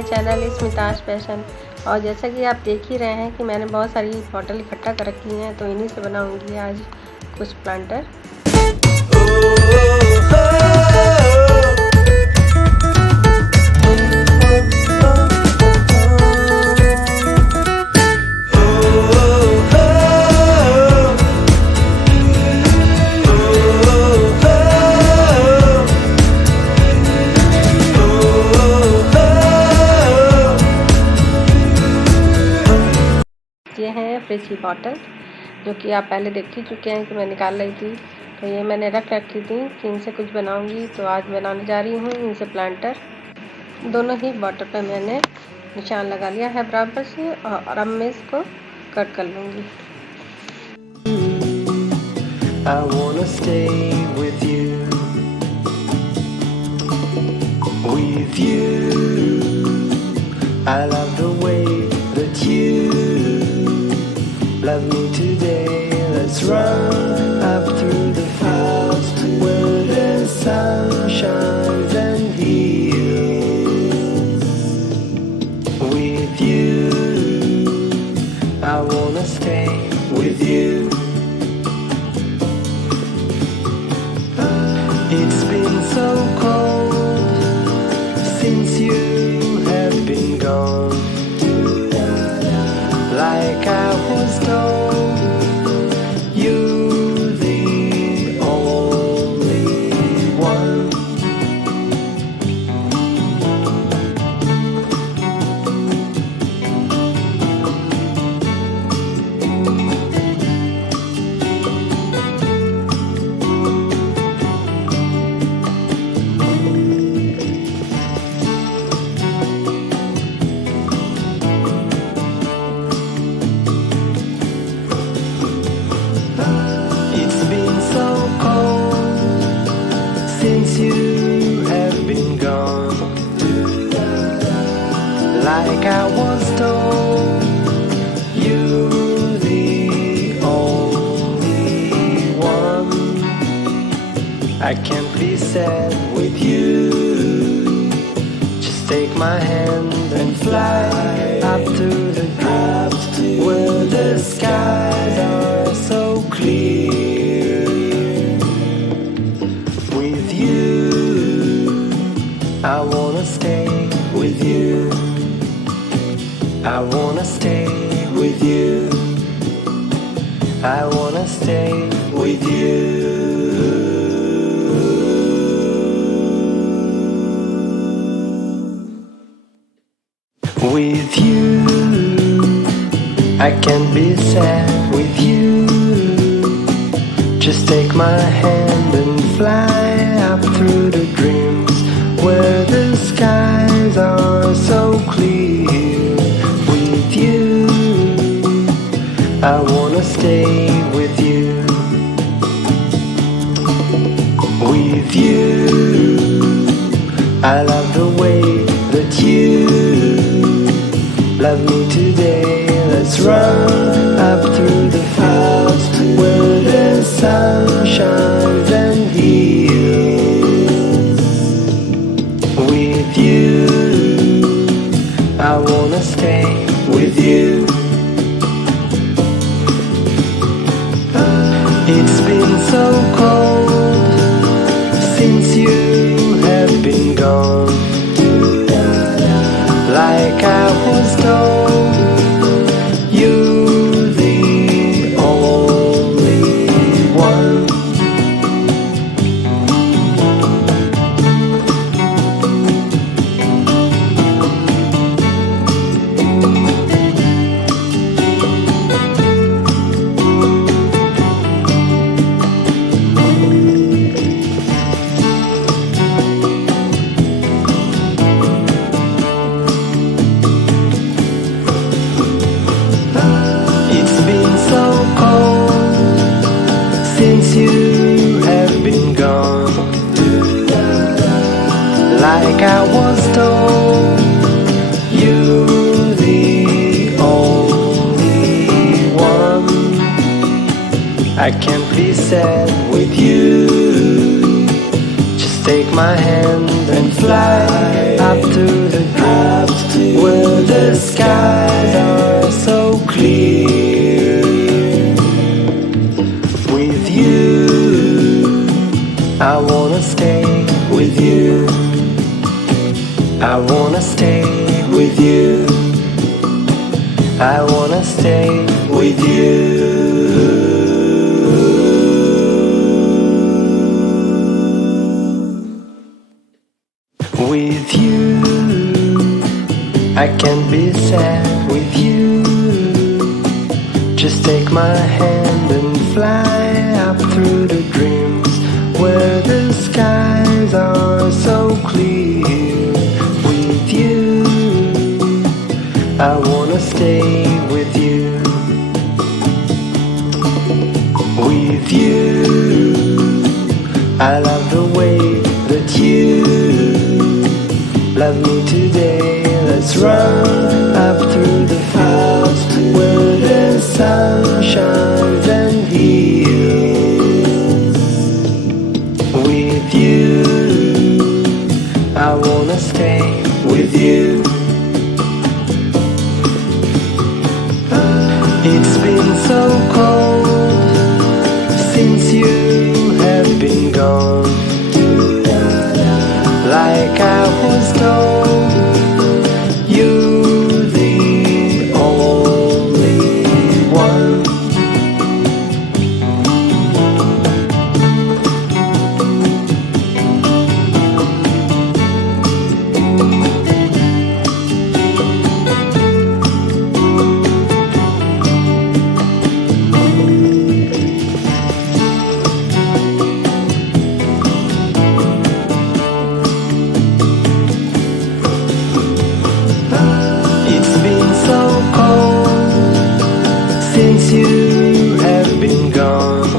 My channel Smita's fashion. और जैसा कि आप देख ही रहे हैं कि मैंने बहुत सारी बॉटल इकट्ठा कर रखी हैं, तो इन्हीं से बनाऊंगी आज कुछ प्लांटर। ये है फ्रिज की बॉटल, जो कि आप पहले देख ही चुके हैं कि मैं निकाल रही थी। तो ये मैंने रख रखी थी कि इनसे कुछ बनाऊंगी, तो आज बनाने जा रही हूँ इनसे प्लांटर। दोनों ही बॉटल पे मैंने निशान लगा लिया है बराबर से, और अब मैं इसको कट कर लूँगी। I wanna stay with you, with you. I love the way that you love me today. Let's run up through the fields where the sun shines and heals. With you, I wanna stay with you. It's been so cold since you have been gone. Like I was told, you're the only one. It's been so cold since you have been gone. Like I was told, you're the only one. I can't be sad with you. Just take my hand and fly up to the clouds where the skies are so clear. With you, I wanna stay with you. I wanna stay with you. I wanna stay with you. With you, I can't be sad with you. Just take my hand and fly up through the dreams where the skies are so clear. With you, I wanna stay with you. With you, I love the way that you love me today. Let's run up through the fields where the sun shines and heals. With you, I wanna stay with you. It's been so cold since you have been gone. Like I was told, you're the only one. It's been so cold since you have been gone. Like I was told, you're the only one. I can't be sad with you. Just take my hand and fly up to the clouds where the skies are so clear. With you, I wanna stay with you. I wanna stay with you. I wanna stay with you. With you, I can't be sad with you. Just take my hand and fly up through the dreams where the skies are so clear. With you, I wanna stay with you. With you, I love the way that you love me today. Let's run up through the fields where the sun shines and heals. With you, I wanna stay with you. It's been so cold since you have been gone. Like I was told, you're the only one. Since you have been gone,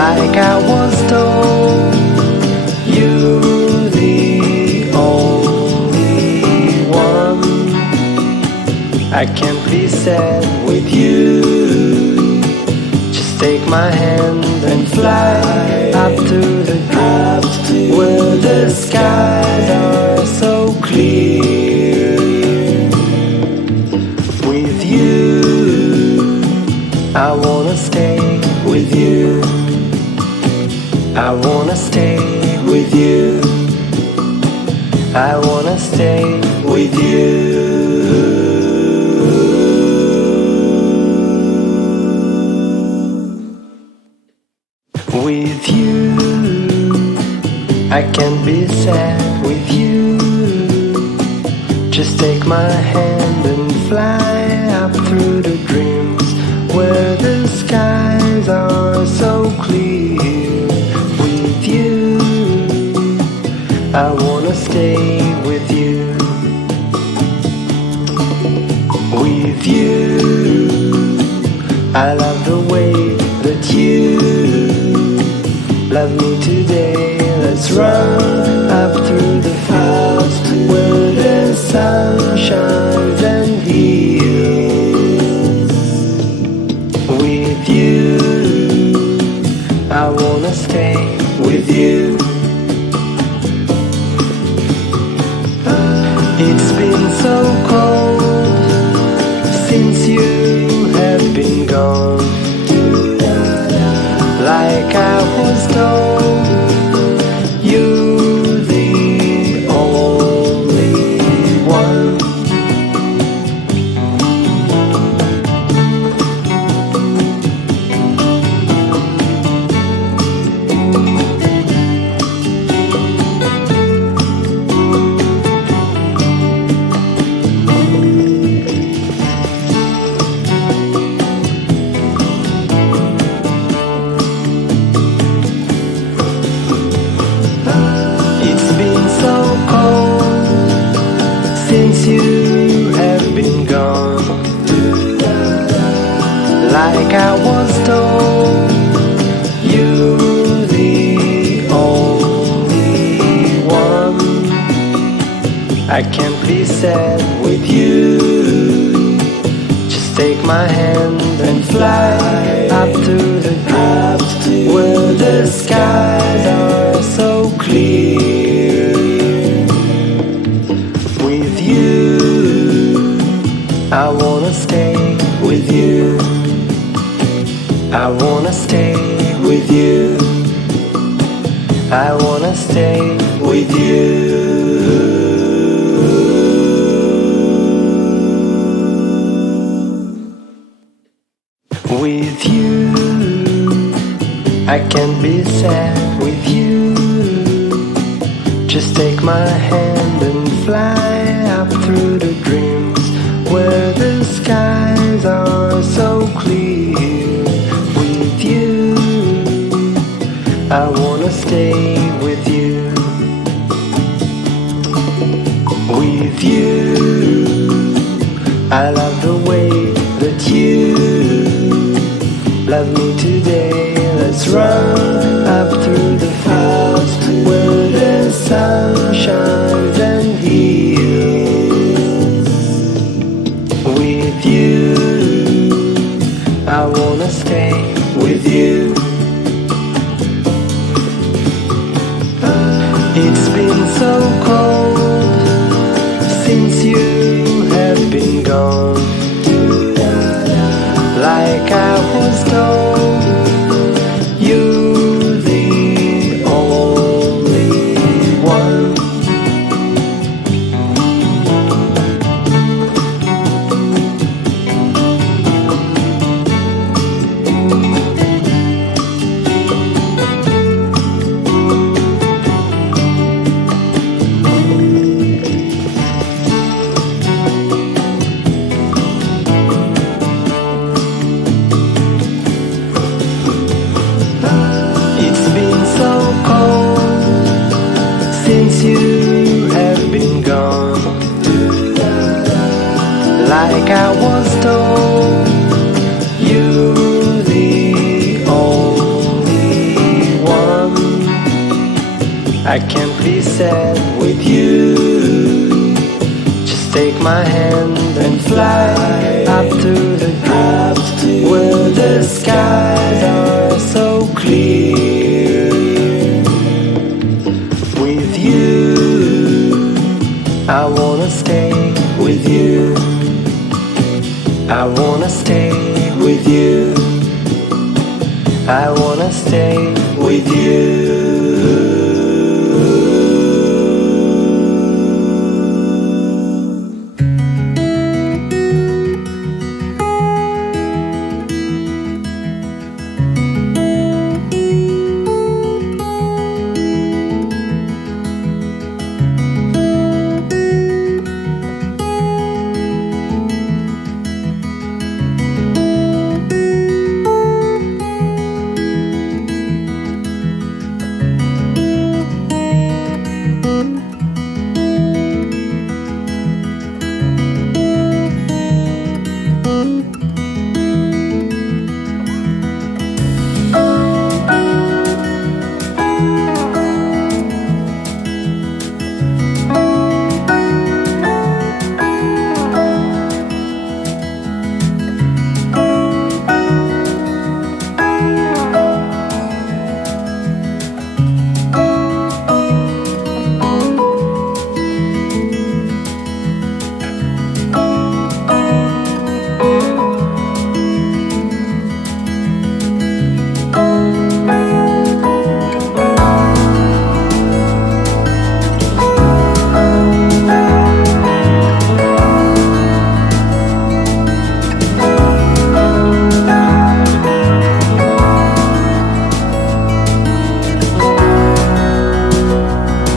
like I was told, you're the only one. I can't be sad with you. Just take my hand and fly up to the clouds where the skies are so clear. With you, I wanna stay with you. I wanna stay with you. I wanna stay with you. With you, I can't be sad with you. Just take my hand and fly up through the dreams where the skies are so clear. With you, I wanna stay with you. With you, I love the way that you love me today. Let's run up through the fields where the sun shines and heals. With you, I wanna stay with you. It's been so cold since you have been gone. Like I was told, you're the only one. It's been so cold since you have been gone. Like I was told, you're the only one. I can't be sad with you. Just take my hand and fly up to the clouds where the skies are so clear. With you, I wanna stay with you. I wanna stay with you. I wanna stay with you. With you, I can't be sad. With you, just take my hand and fly up through the dreams where the skies are so clear. With you, I wanna stay with you. With you, I love the way that you love me today. Let's run up through the clouds where the sun shines and heals. With you, I wanna stay with you. It's been so cold since you have been gone. Like I was told, you're the only one. Since you have been gone, like I was told, you're the only one. I can't be sad with you. Just take my hand and fly up to the clouds where the skies are so clear. With you, I wanna stay with you. I wanna stay with you. I wanna stay with you.